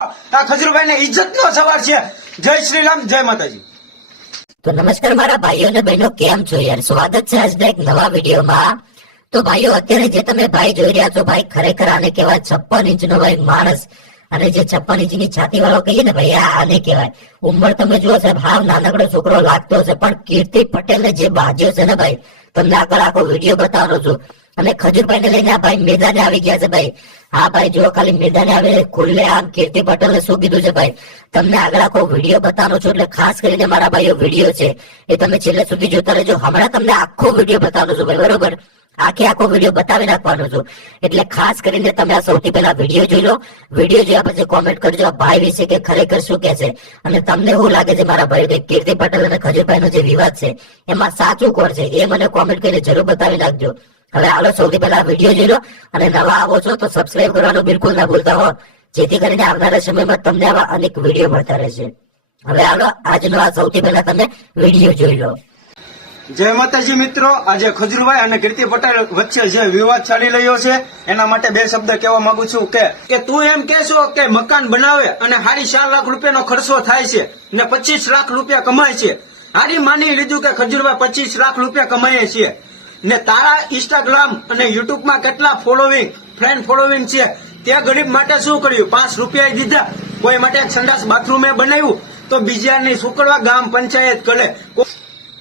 આ ખજુરભાઈ ને ઇજ્જત નો સવાલ છે. જય શ્રી રામ જય માતાજી. તો નમસ્કાર મારા ભાઈઓ ને બહેનો, કેમ છો યાર? સ્વાગત છે આજના એક નવા વિડીયોમાં. તો ભાઈઓ, અત્યારે જે તમે ભાઈ જોઈ રહ્યા છો, ભાઈ ખરેખર આને કહેવાય છપ્પન ઇંચ નો ભાઈ માણસ. અને જે છપ્પન ઇંચની છાતી વાળો કહીએ ને ભાઈ આને કહેવાય. ઉંમર તમે જુઓ સાહેબ હાવ નાનકડો છોકરો લાગતો હશે પણ કીર્તિ પટેલ ને જે બાજ્યો છે ને ભાઈ તમને આગળ આખો વીડિયો બતાવવાનો છું. અને ખજૂર ને લઈને આ ભાઈ મેદાને આવી ગયા છે ભાઈ. હા ભાઈ જો ખાલી મેદાને આવે, ખુલ્લે આમ કીર્તિ પટેલે શું કીધું છે ભાઈ? તમને આગળ આખો વીડિયો બતાવવાનો છું એટલે ખાસ કરીને મારા ભાઈઓ, વીડિયો છે, એ તમે છેલ્લે સુધી જોતા રહેજો. હમણાં તમને આખો વીડિયો બતાવવાનો છું ભાઈ, બરોબર? આખે આખો વીડિયો બતાવી નાખવાનો છું. એટલે ખાસ કરીને તમે આ સૌથી પહેલા વીડિયો જોઈ લો. વીડિયો જોયા પછી કોમેન્ટ કરજો, આ ભાઈ વિશે કે ખરેખર શું કે છે. અને તમને એવું લાગે છે મારા ભાઈ કે કીર્તિ પટેલ અને ખજૂરભાઈ નો જે વિવાદ છે, એમાં સાચું કોણ છે? એ મને કોમેન્ટ કરીને જરૂર બતાવી નાખજો. હવે હાલો, સૌથી પહેલા વીડિયો જોઈ લો અને નવા આવો છો તો સબસ્ક્રાઇબ કરવાનું બિલકુલ ના ભૂલતા હો. જેથી કરીને આવનારા સમયમાં તમને આવા અનેક વીડિયો મળતા રહેશે. હવે હાલો, આજનો આ સૌથી પહેલા તમે વીડિયો જોઈ લો. જય માતાજી મિત્રો, આજે ખજુરભાઈ અને કીર્તિ પટેલ વચ્ચે જે વિવાદ ચાલી રહ્યો છે, એના માટે બે શબ્દ કહેવા માંગુ છું કે કે તું એમ કહેશો કે મકાન બનાવે અને હારી ચાર લાખ રૂપિયાનો ખર્ચો થાય છે ને પચીસ લાખ રૂપિયા કમાય છે. હારી માની લીધું કે ખજુરભાઈ પચીસ લાખ રૂપિયા કમાય છે. ને તારા ઇન્સ્ટાગ્રામ અને યુટ્યુબમાં કેટલા ફોલોવિંગ ફ્રેન્ડ ફોલોવિંગ છે? તે ગરીબ માટે શું કર્યું? પાંચ રૂપિયા દીધા. કોઈ માટે એક સંડાસ બાથરૂમે બનાવ્યું? તો બીજાની સુકડવા ગામ પંચાયત કરે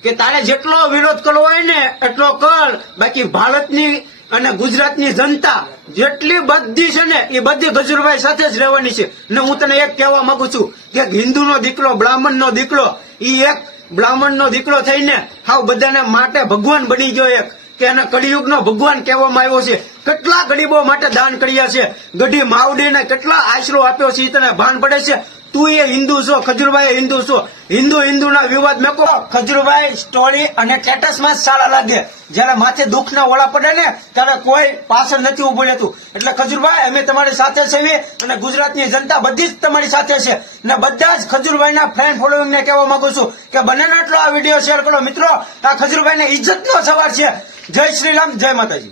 કે તારે જેટલો વિરોધ કરવો હોય ને, એટલો કર. બાકી ભારતની અને ગુજરાતની જનતા જેટલી બધી છે ને, એ બધી ગજુરભાઈ સાથે જ રહેવાની છે. ને હું તને એક કહેવા માંગુ છું કે હિન્દુનો દીકરો, બ્રાહ્મણનો દીકરો એ એક બ્રાહ્મણનો દીકરો થઈને હાવ બધાને માટે ભગવાન બની ગયો એક, કે એને કળિયુગનો ભગવાન કહેવામાં આવ્યો છે. કેટલા ગરીબો માટે દાન કર્યા છે. ગઢી માવડીને કેટલા આશરો આપ્યો છે તને ભાન પડે છે. તું એ હિન્દુ છો, ખજુરભાઈ હિન્દુ છો. હિન્દુ હિન્દુના વિવાદ મેકો. ખજુરભાઈ સ્ટોરી અને સ્ટેટસમાં જ સારા લાગે. જયારે માથે દુઃખ ના ઓળા પડે ને, ત્યારે કોઈ પાછળ નથી ઉભું રહેતું. એટલે ખજુરભાઈ, અમે તમારી સાથે છીએ અને ગુજરાતની જનતા બધી જ તમારી સાથે છે. અને બધા જ ખજુરભાઈના ફ્રેન્ડ ફોલોઈંગ ને કહેવા માંગુ છું કે બને એટલો આ વીડિયો શેર કરો. મિત્રો, આ ખજુરભાઈ ને ઇજ્જત નો સવાલ છે. જય શ્રી રામ જય માતાજી.